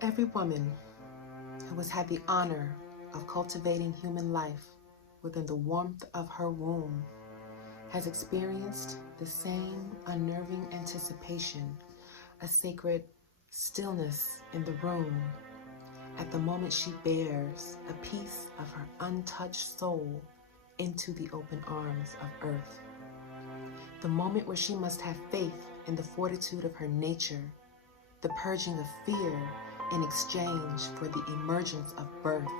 Every woman who has had the honor of cultivating human life within the warmth of her womb has experienced the same unnerving anticipation, a sacred stillness in the room at the moment she bears a piece of her untouched soul into the open arms of earth. The moment where she must have faith in the fortitude of her nature, the purging of fear in exchange for the emergence of birth,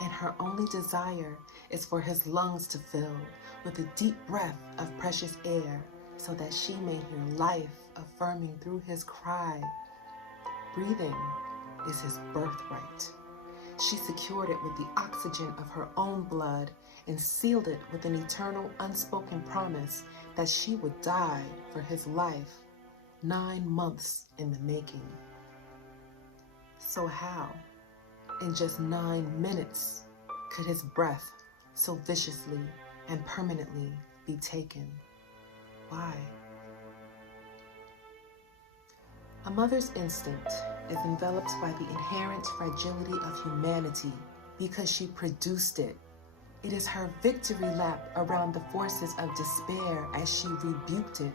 and her only desire is for his lungs to fill with a deep breath of precious air so that she may hear life affirming through his cry. Breathing is his birthright. She secured it with the oxygen of her own blood and sealed it with an eternal unspoken promise that she would die for his life, 9 months in the making. So how, in just 9 minutes, could his breath so viciously and permanently be taken? Why? A mother's instinct is enveloped by the inherent fragility of humanity because she produced it. It is her victory lap around the forces of despair as she rebuked it.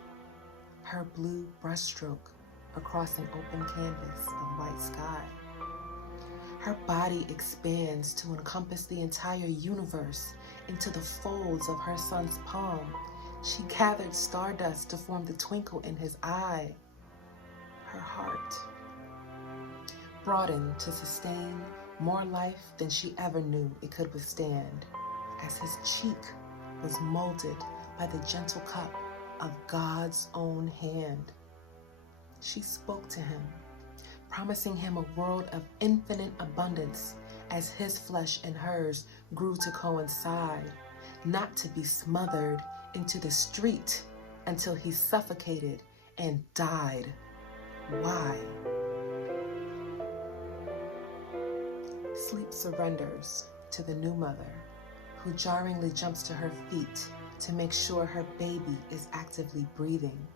Her blue brushstroke across an open canvas of white sky. Her body expands to encompass the entire universe into the folds of her son's palm. She gathered stardust to form the twinkle in his eye. Her heart broadened to sustain more life than she ever knew it could withstand, as his cheek was molded by the gentle cup of God's own hand. She spoke to him, promising him a world of infinite abundance as his flesh and hers grew to coincide, not to be smothered into the street until he suffocated and died. Why? Sleep surrenders to the new mother, who jarringly jumps to her feet to make sure her baby is actively breathing.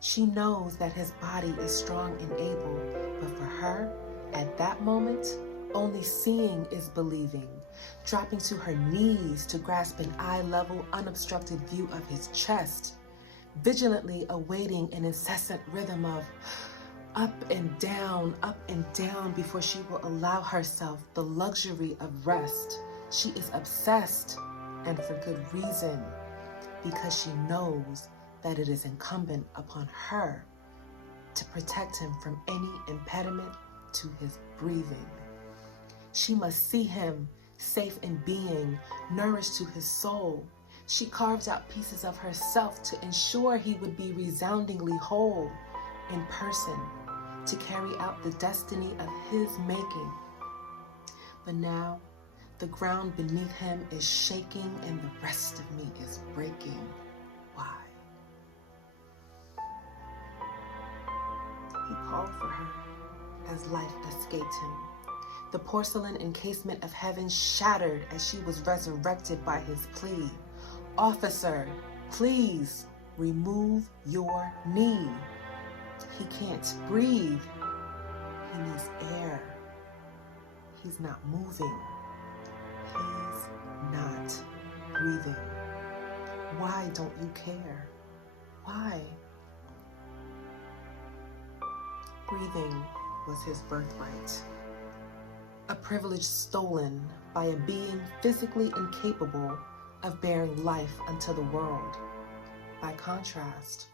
She knows that his body is strong and able, but for her, at that moment, only seeing is believing, dropping to her knees to grasp an eye-level, unobstructed view of his chest, vigilantly awaiting an incessant rhythm of up and down before she will allow herself the luxury of rest. She is obsessed, and for good reason, because she knows that it is incumbent upon her to protect him from any impediment to his breathing. She must see him safe in being, nourished to his soul. She carves out pieces of herself to ensure he would be resoundingly whole in person, to carry out the destiny of his making. But now, the ground beneath him is shaking and the rest of me is breaking. Why? He called for her as life escaped him. The porcelain encasement of heaven shattered as she was resurrected by his plea. Officer, please remove your knee. He can't breathe. He needs air. He's not moving. He's not breathing. Why don't you care? Why? Breathing was his birthright. A privilege stolen by a being physically incapable of bearing life unto the world. By contrast,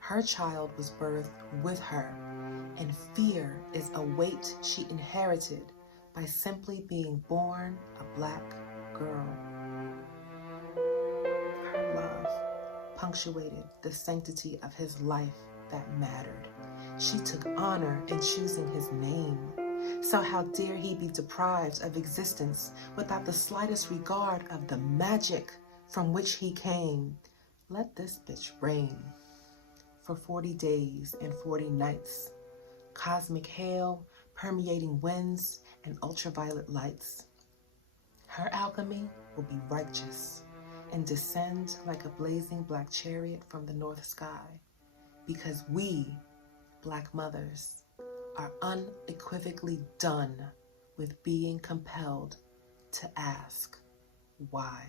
her child was birthed with her, and fear is a weight she inherited by simply being born a Black girl. Her love punctuated the sanctity of his life that mattered. She took honor in choosing his name. So how dare he be deprived of existence without the slightest regard of the magic from which he came? Let this bitch reign. For 40 days and 40 nights, cosmic hail, permeating winds, and ultraviolet lights. Her alchemy will be righteous and descend like a blazing black chariot from the north sky, because we, Black mothers, are unequivocally done with being compelled to ask why.